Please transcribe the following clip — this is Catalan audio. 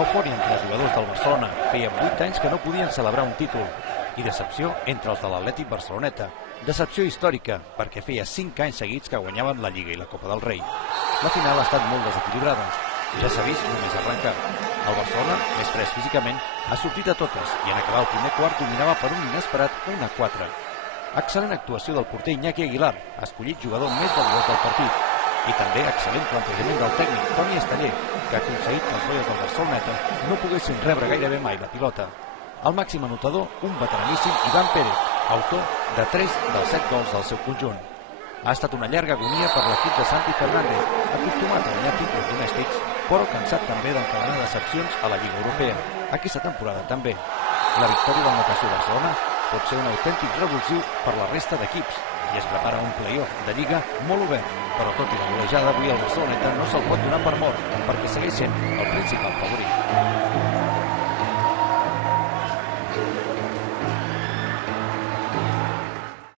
Eufòria entre els jugadors del Barcelona. Feia 8 anys que no podien celebrar un títol. I decepció entre els de l'Atlètic Barceloneta. Decepció històrica, perquè feia 5 anys seguits que guanyaven la Lliga i la Copa del Rei. La final ha estat molt desequilibrada. Ja s'ha vist només arrencar. El Barcelona, més fresc físicament, ha sortit a totes i en acabar el primer quart dominava per un inesperat 1-4. Excel·lent actuació del porter Iñaki Aguilar, escollit jugador més valuós del partit. I també excel·lent plantejament del tècnic Toni Esteller, que ha aconseguit que els boies del Barceloneta no poguessin rebre gairebé mai la pilota. El màxim anotador, un veteraníssim Iván Pérez, autor de 3 dels 7 gols del seu conjunt. Ha estat una llarga agonia per l'equip de Santi Fernández, acostumat a guanyar títols domèstics, però cansat també d'encadenar decepcions a la Lliga Europea. Aquesta temporada també. La victòria del Natació Barcelona pot ser un autèntic revulsiu per la resta d'equips i es prepara un play-off de Lliga molt obert, però tot i la golejada avui el Barceloneta no se'l pot donar per mort perquè segueix sent el principal favorit.